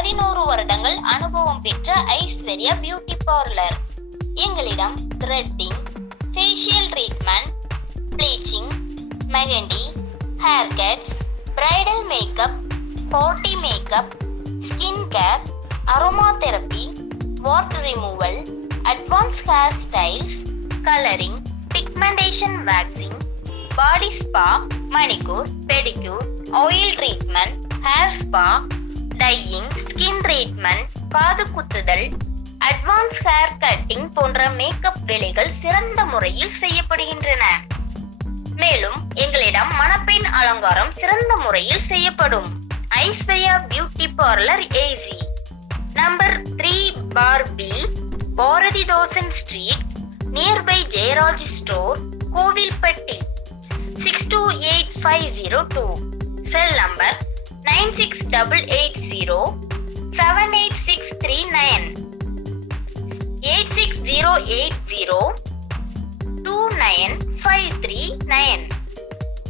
11 வருடங்கள் அனுபவம் பெற்ற ஐஸ்வர்யா பியூட்டி பார்லர். எங்களிடம் threading, facial treatment, bleaching, mehndi, hair cuts, bridal makeup, party makeup, skin care, aromatherapy, water removal, advance hair styles, colouring, pigmentation waxing, body spa, manicure, pedicure, oil treatment, hair spa, dyeing, skin treatment, காது குத்துதல், advance hair cutting போன்ற makeup வேலைகள் சிறந்த முறையில் செய்யப்படுகின்றன. மேலும் எங்களிடம் மணப்பெண் அலங்காரம் சிறந்த முறையில் செய்யப்படும். Aishwarya beauty parlour AC, number 3/B, Bharathidasan street, nearby Jayaraj store, Kovilpatti, 628502. Cell number 9688078639, 86080295339.